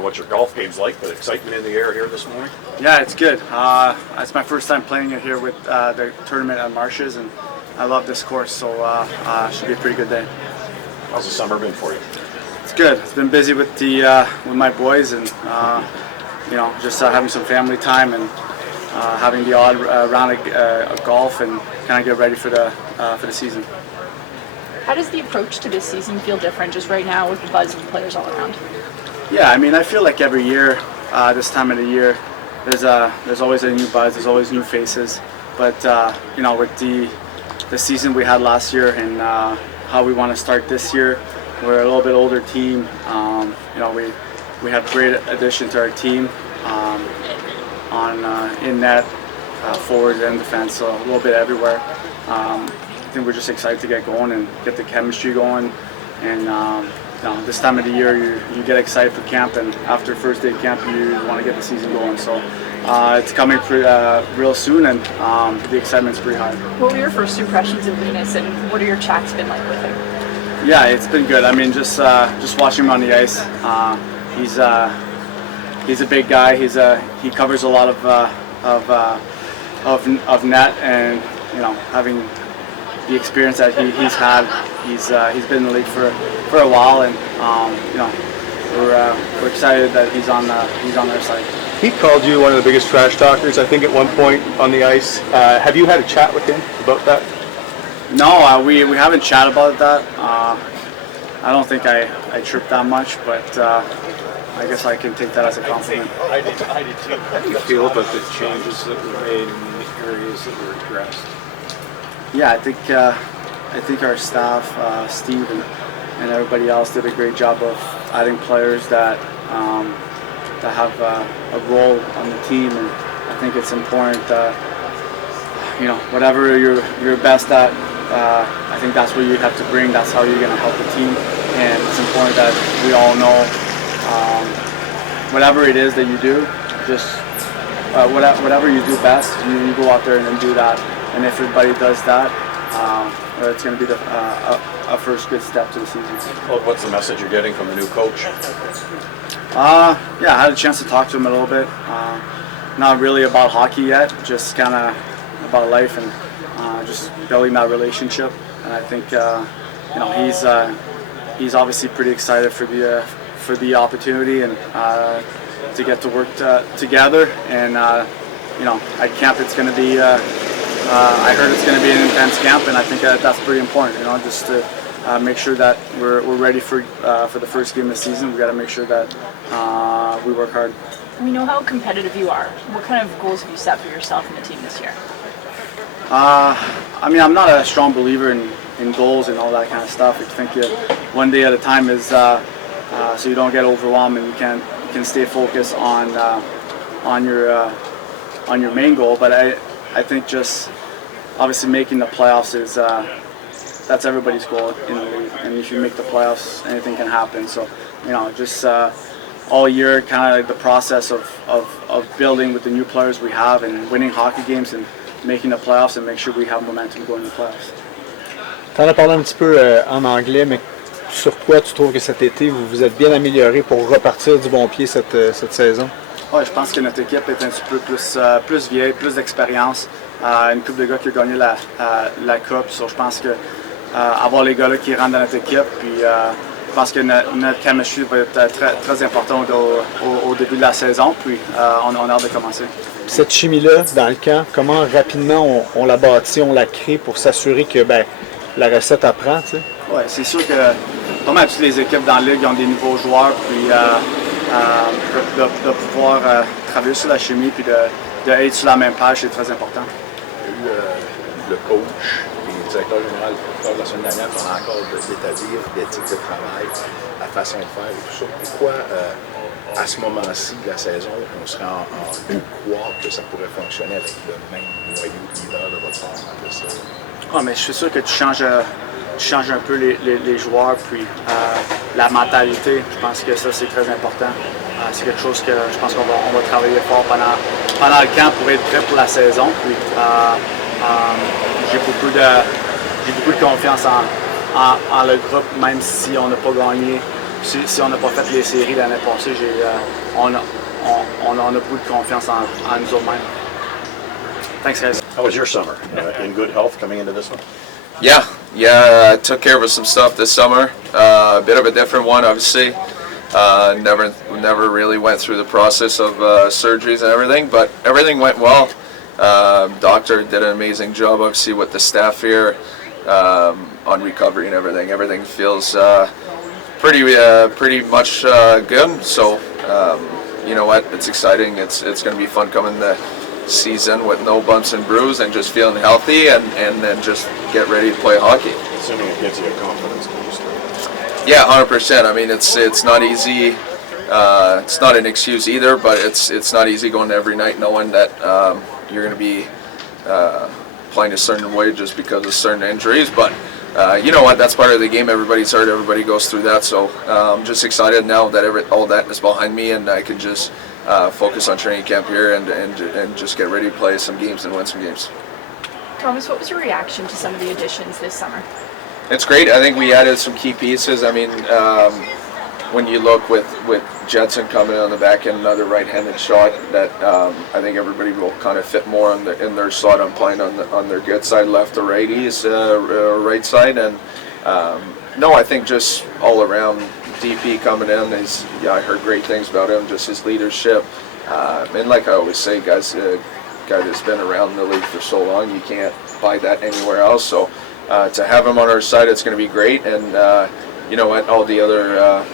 know what your golf game's like, but excitement in the air here this morning? Yeah, it's good. It's my first time playing it here with the tournament at Marshes, and I love this course, so it should be a pretty good day. How's the summer been for you? It's good. It's been busy with with my boys, and just having some family time and having the odd round of golf and kind of get ready for the season. How does the approach to this season feel different just right now with the buzz of the players all around? Yeah, I mean, I feel like every year, this time of the year, there's always a new buzz, there's always new faces. But with the season we had last year and how we want to start this year, we're a little bit older team. We have great addition to our team in net, forwards and defense, so a little bit everywhere. I think we're just excited to get going and get the chemistry going. And this time of the year, you get excited for camp, and after first day of camp, you want to get the season going. So it's coming real soon, and the excitement's pretty high. What were your first impressions of Linus, and what are your chats been like with him? Yeah, it's been good. I mean, just watching him on the ice. He's a big guy. He covers a lot of net, and having the experience that he's had, he's been in the league for a while, and we're excited that he's on their side. He called you one of the biggest trash talkers, I think, at one point on the ice. Have you had a chat with him about that? No, we haven't chatted about that. I don't think I tripped that much, but I guess I can take that as a compliment. I did too. How do you feel about the changes that were made in the areas that were addressed? Yeah, I think our staff, Steve and everybody else, did a great job of adding players that have a role on the team, and I think it's important that whatever you're best at, I think that's what you have to bring. That's how you're going to help the team, and it's important that we all know whatever it is that you do, just whatever you do best, you go out there and then do that. And if everybody does that, it's going to be a first good step to the season. Well, what's the message you're getting from the new coach? Yeah, I had a chance to talk to him a little bit. Not really about hockey yet, just kind of about life and just building that relationship. And I think he's obviously pretty excited for the opportunity and to get to work together. And at camp it's going to be. I heard it's going to be an intense camp, and I think that's pretty important. Just to make sure that we're ready for the first game of the season. We got to make sure that we work hard. We know how competitive you are. What kind of goals have you set for yourself and the team this year? I mean, I'm not a strong believer in goals and all that kind of stuff. I think one day at a time is so you don't get overwhelmed and you can stay focused on your main goal. But I think just obviously making the playoffs is that's everybody's goal in the league. And if you make the playoffs, anything can happen. So just all year, kind of like the process of building with the new players we have and winning hockey games and making the playoffs and make sure we have momentum going to the playoffs. Tu en as parlé un petit peu en anglais, mais sur quoi tu trouves que cet été vous vous êtes bien amélioré pour repartir du bon pied cette saison? Ouais, je pense que notre équipe est un petit peu plus vieille, plus d'expérience. Une couple de gars qui ont gagné la coupe. So, je pense que avoir les gars-là qui rentrent dans notre équipe, puis je pense que notre chemistry va être très, très important au début de la saison. Puis on a hâte de commencer. Cette chimie-là, dans le camp, comment rapidement on la bâtit, on la crée pour s'assurer que la recette apprend, tu sais? Oui, c'est sûr que pas mal toutes les équipes dans la Ligue ont des nouveaux joueurs, puis de pouvoir travailler sur la chimie, puis d'être sur la même page, c'est très important. Il y a eu le coach et le directeur général de la semaine dernière qu'on a encore d'établir l'éthique de travail, la façon de faire et tout ça. Pourquoi, à ce moment-ci de la saison, on serait en croire que ça pourrait fonctionner avec le même noyau leader de votre part en plus? Ah, mais je suis sûr que tu changes un peu les joueurs, puis la mentalité. Je pense que ça, c'est très important. C'est quelque chose que je pense qu'on va travailler fort pendant le camp pour être prêt pour la saison. Puis j'ai beaucoup de confiance en le groupe, même si on n'a pas gagné si on n'a pas fait les séries l'année passée, on a beaucoup de confiance en nous autres-mêmes. Thanks, guys. How was your summer? In good health coming into this one? Yeah, I took care of some stuff this summer. A bit of a different one, obviously. Never really went through the process of surgeries and everything, but everything went well. Doctor did an amazing job, obviously, with the staff here on recovery and everything. Everything feels pretty much good. So you know what? It's exciting. It's going to be fun coming the season with no bumps and bruises and just feeling healthy and then just get ready to play hockey. Assuming it gives you a confidence boost. Yeah, 100%. I mean, it's not easy. It's not an excuse either, but it's not easy going every night knowing that you're going to be playing a certain way just because of certain injuries. But you know what? That's part of the game. Everybody's hurt. Everybody goes through that. So I'm just excited now that all that is behind me, and I can just focus on training camp here and just get ready to play some games and win some games. Thomas, what was your reaction to some of the additions this summer? It's great. I think we added some key pieces. I mean, when you look with Jetson coming on the back end, another right-handed shot, that I think everybody will kind of fit more in their slot on playing on their good side, left or righties, right side. And no, I think just all around, DP coming in, I heard great things about him, just his leadership. And like I always say, guys, guy that's been around the league for so long, you can't buy that anywhere else. So to have him on our side, it's going to be great. And you know what, all the other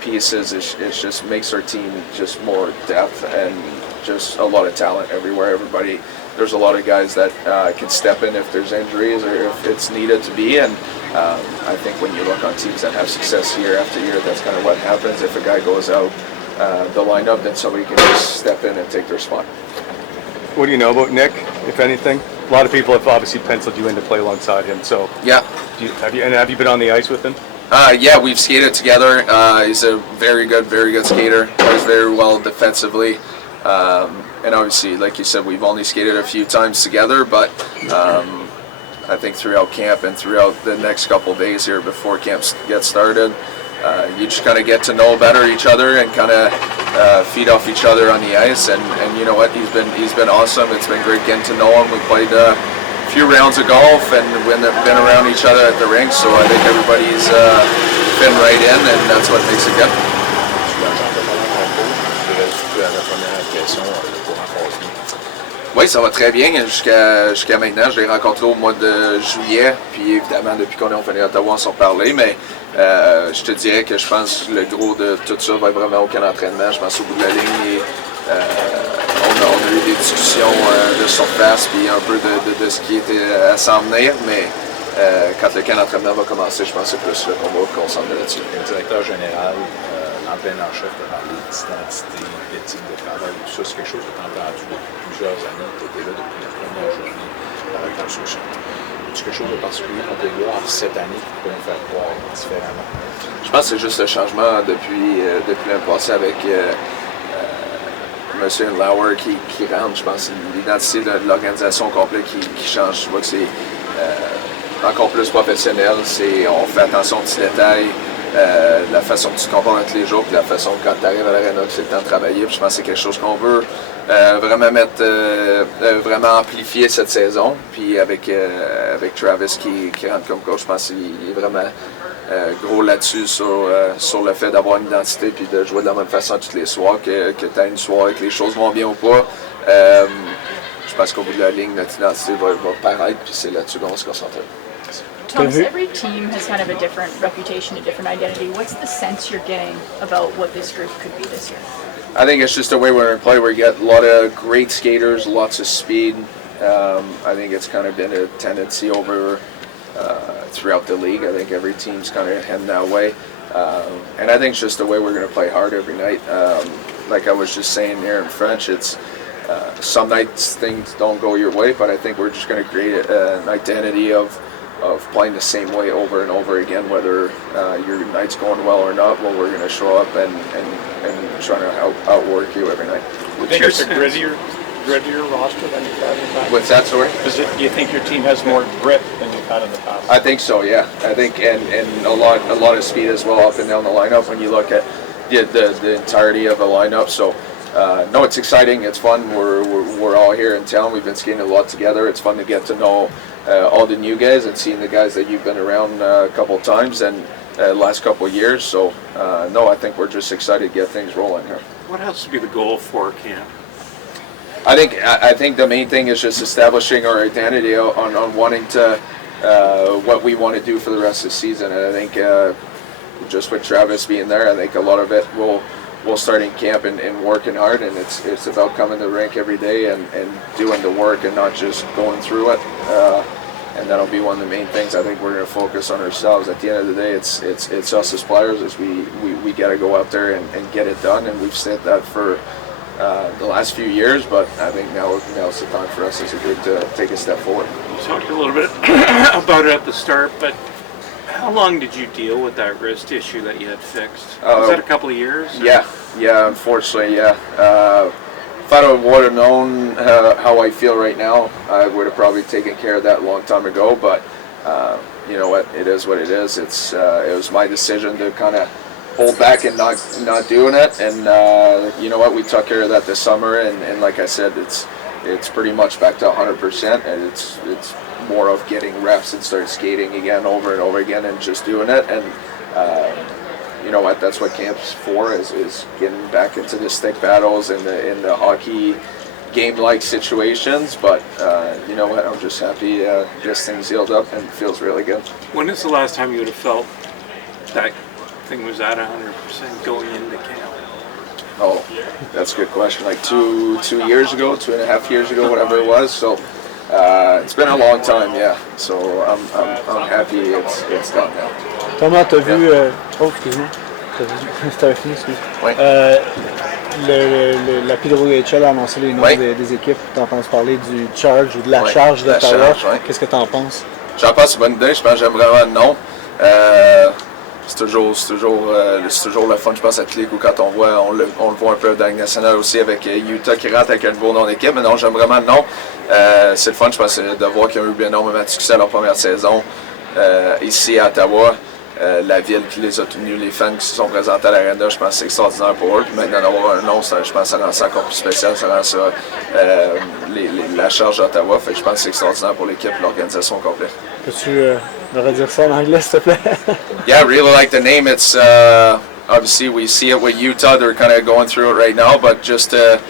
pieces, it just makes our team just more depth and just a lot of talent everywhere. Everybody, there's a lot of guys that can step in if there's injuries or if it's needed to be. And I think when you look on teams that have success year after year, that's kind of what happens. If a guy goes out the lineup, then somebody can just step in and take their spot. What do you know about Nick, if anything? A lot of people have obviously penciled you in to play alongside him. So yeah, have you been on the ice with him? Yeah, we've skated together. He's a very good skater. Plays very well defensively. And obviously, like you said, we've only skated a few times together, but I think throughout camp and throughout the next couple of days here before camp gets started, you just kind of get to know better each other and kind of feed off each other on the ice. And you know what? He's been awesome. It's been great getting to know him. We played a few rounds of golf and we've been around each other at the rink, so I think everybody's been right in, and that's what makes it good. Oui, ça va très bien jusqu'à maintenant. Je l'ai rencontré au mois de juillet, puis évidemment, depuis qu'on est revenu à Ottawa, on s'en parlait, mais je te dirais que je pense que le gros de tout ça va être vraiment au camp d'entraînement. Je pense au bout de la ligne, on a eu des discussions de surface, puis un peu de ce qui était à s'en venir, mais quand le camp d'entraînement va commencer, je pense que c'est plus là qu'on va concentrer là-dessus. Le directeur général, l'entraîneur-chef de parler d'identité, d'éthique de travail, tout ça, c'est quelque chose que tu as entendu depuis plusieurs années, tu étais là depuis la première journée de la reconstruction. C'est quelque chose de particulier qu'on peut voir cette année qui peut nous faire voir différemment? Je pense que c'est juste le changement depuis l'année passée avec M. Lauer qui rentre. Je pense que c'est l'identité de l'organisation complète qui change. Je vois que c'est encore plus professionnel. On fait attention aux petits détails. La façon que tu te comportes tous les jours, puis la façon que quand tu arrives à l'aréna, que c'est le temps de travailler. Puis je pense que c'est quelque chose qu'on veut vraiment vraiment amplifier cette saison. Puis avec Travis qui rentre comme coach, je pense qu'il est vraiment gros là-dessus sur le fait d'avoir une identité puis de jouer de la même façon tous les soirs, que tu as une soirée, que les choses vont bien ou pas. Je pense qu'au bout de la ligne, notre identité va paraître, puis c'est là-dessus qu'on va se concentrer. Thomas, every team has kind of a different reputation, a different identity. What's the sense you're getting about what this group could be this year? I think it's just the way we're going to play. We get a lot of great skaters, lots of speed. I think it's kind of been a tendency over throughout the league. I think every team's kind of heading that way. And I think it's just the way we're going to play hard every night. Like I was just saying here in French, it's some nights things don't go your way, but I think we're just going to create an identity of playing the same way over and over again, whether your night's going well or not. Well, we're going to show up and try to outwork you every night. You think it's a grittier grittier roster than you've had in the past? What's that, sorry? Do you think your team has more grit than you've had in the past? I think so, yeah. I think and a lot of speed as well up and down the lineup when you look at the entirety of the lineup. So no, it's exciting. It's fun. We're all here in town. We've been skating a lot together. It's fun to get to know all the new guys and seeing the guys that you've been around a couple of times and last couple of years. So no, I think we're just excited to get things rolling here. What has to be the goal for camp? I think the main thing is just establishing our identity on wanting to what we want to do for the rest of the season. And I think just with Travis being there, I think a lot of it will start in camp and working hard. And it's about coming to the rink every day and doing the work and not just going through it. And that'll be one of the main things. I think we're going to focus on ourselves. At the end of the day, it's us as players. Is we got to go out there and get it done. And we've said that for the last few years, but I think now's the time for us as a group to take a step forward. You talked a little bit about it at the start, but how long did you deal with that wrist issue that you had fixed? Was that a couple of years? Or? Yeah, unfortunately, yeah. If I would have known how I feel right now, I would have probably taken care of that a long time ago, but you know what, it is what it is. It was my decision to kind of hold back and not doing it, and you know what, we took care of that this summer, and like I said, it's pretty much back to 100%, and it's more of getting reps and start skating again over and over again and just doing it. And you know what, that's what camp's for, is getting back into the stick battles and the hockey game-like situations. But you know what, I'm just happy this thing's healed up and feels really good. When is the last time you would have felt that thing was at 100% going into camp? Oh, that's a good question. Like two years ago, 2.5 years ago, whatever it was. So it's been a long time, yeah. So I'm happy it's done now. Thomas, t'as vu... Oh, excuse-moi. C'était fini, excuse. Oui. La PWHL a annoncé les noms des équipes. Tu as entendu parler du Charge ou de la Charge d'Ottawa. Qu'est-ce que tu en penses? J'en pense c'est une bonne idée. Je pense que j'aime vraiment le nom. C'est toujours le fun, je pense, à Click, ou quand on le voit un peu dans la Ligue nationale aussi avec Utah qui rentre avec un nouveau nom d'équipe. Mais non, j'aime vraiment le nom. C'est le fun, je pense, de voir qu'ils ont eu énormément de succès à leur première saison ici à Ottawa. La ville qui les a tenus, les fans qui se sont présentés à l'Arena, je pense que c'est extraordinaire pour eux. Puis maintenant d'avoir un nom, je pense que ça rend ça encore plus spécial, ça rend ça la Charge d'Ottawa. Fait que je pense que c'est extraordinaire pour l'équipe et l'organisation complète. Peux-tu me redire ça en anglais, s'il te plaît? Yeah, I really like the name. It's obviously we see it with Utah. They're kind of going through it right now, but just to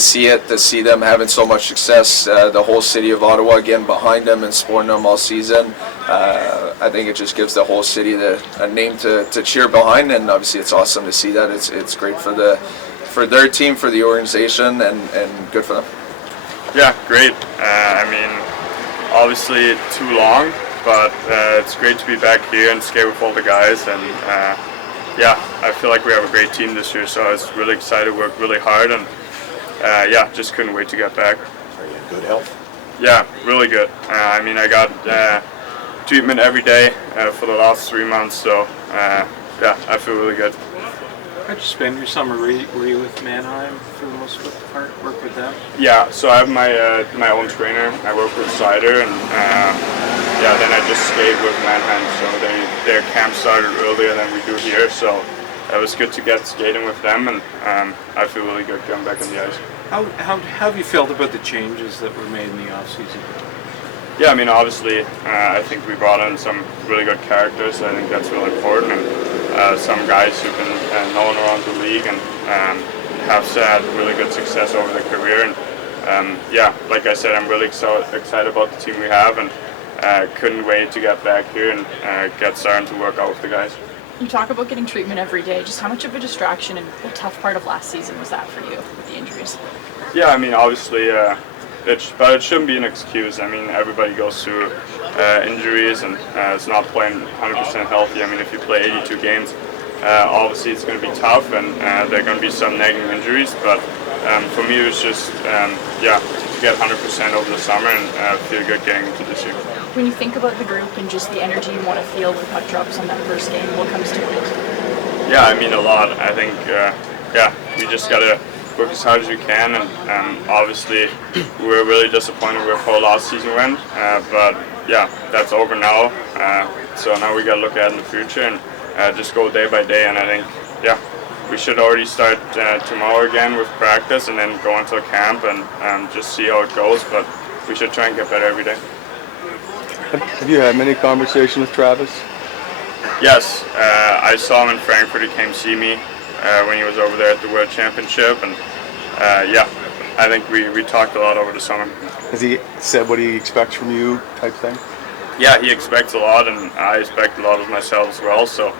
see them having so much success, the whole city of Ottawa again behind them and supporting them all season. I think it just gives the whole city a name to cheer behind, and obviously it's awesome to see that. It's great for their team, for the organization, and good for them. Yeah, great. I mean, obviously too long, but it's great to be back here and skate with all the guys, and yeah, I feel like we have a great team this year, so I was really excited, worked really hard, and yeah, just couldn't wait to get back. Are you in good health? Yeah, really good. I mean, I got treatment every day for the last 3 months, so yeah, I feel really good. How'd you spend your summer? Were you with Mannheim for the most part? Work with them? Yeah, so I have my own trainer. I work with Cider, and yeah, then I just skate with Mannheim. So their camp started earlier than we do here, so it was good to get skating with them, and I feel really good going back on the ice. How have you felt about the changes that were made in the offseason? Yeah, I mean, obviously, I think we brought in some really good characters. I think that's really important, and some guys who've been known around the league and have had really good success over their career. And yeah, like I said, I'm really excited about the team we have, and couldn't wait to get back here and get starting to work out with the guys. You talk about getting treatment every day. Just how much of a distraction and a tough part of last season was that for you with the injuries? Yeah, I mean, obviously, but it shouldn't be an excuse. I mean, everybody goes through injuries, and it's not playing 100% healthy. I mean, if you play 82 games, obviously it's going to be tough, and there are going to be some nagging injuries. But for me, it was just, yeah, to get 100% over the summer and feel good getting into this year. When you think about the group and just the energy you want to feel when puck drops on that first game, what comes to mind? Yeah, I mean, a lot. I think, yeah, we just got to work as hard as we can, and obviously we were really disappointed with how last season went, but yeah, that's over now, so now we got to look ahead in the future and just go day by day, and I think, yeah, we should already start tomorrow again with practice and then go into camp and just see how it goes, but we should try and get better every day. Have you had many conversations with Travis? Yes, I saw him in Frankfurt. He came see me when he was over there at the World Championship, and yeah, I think we talked a lot over the summer. Has he said what he expects from you, type thing? Yeah, he expects a lot, and I expect a lot of myself as well. So,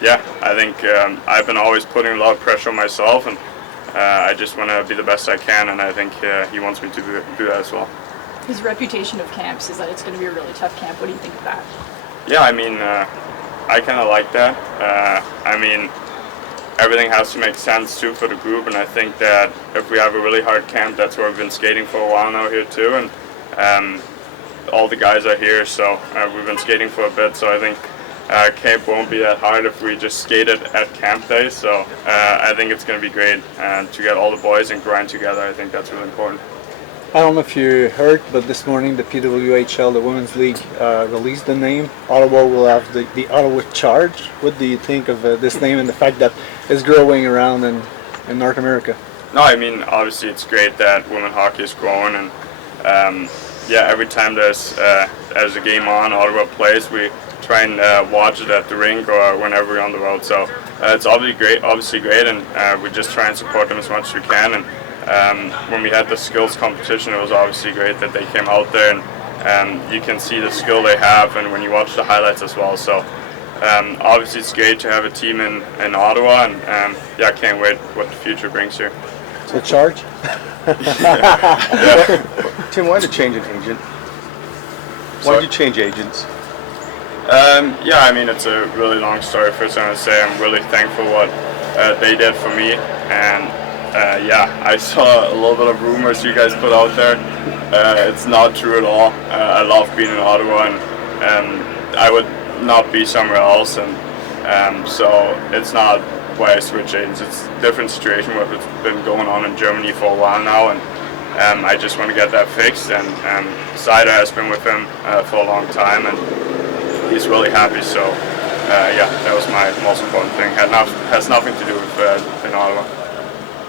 yeah, I think I've been always putting a lot of pressure on myself, and I just want to be the best I can, and I think he wants me to do that as well. His reputation of camps is that it's going to be a really tough camp. What do you think of that? Yeah, I mean, I kind of like that. I mean, everything has to make sense too for the group, and I think that if we have a really hard camp, that's where we've been skating for a while now here too, and all the guys are here, so we've been skating for a bit, so I think camp won't be that hard if we just skated at camp day, so I think it's going to be great to get all the boys and grind together. I think that's really important. I don't know if you heard, but this morning the PWHL, the Women's League, released the name. Ottawa will have the Ottawa Charge. What do you think of this name and the fact that it's growing around in North America? No, I mean, obviously it's great that women hockey is growing, and yeah, every time there's a game on, Ottawa plays, we try and watch it at the rink or whenever we're on the road. So it's obviously great, and we just try and support them as much as we can. And when we had the skills competition, it was obviously great that they came out there, and you can see the skill they have, and when you watch the highlights as well. So obviously it's great to have a team in Ottawa, and yeah, I can't wait what the future brings here. So Charge? Tim, why did you change an agent? Why did you change agents? Yeah, I mean, it's a really long story. First, I'm going to say I'm really thankful what they did for me, and yeah, I saw a little bit of rumors you guys put out there. It's not true at all. I love being in Ottawa, and I would not be somewhere else, and so it's not why I switched agents. It's a different situation what has been going on in Germany for a while now, and I just want to get that fixed, and Seider has been with him for a long time, and he's really happy, so yeah, that was my most important thing. Has nothing to do with in Ottawa.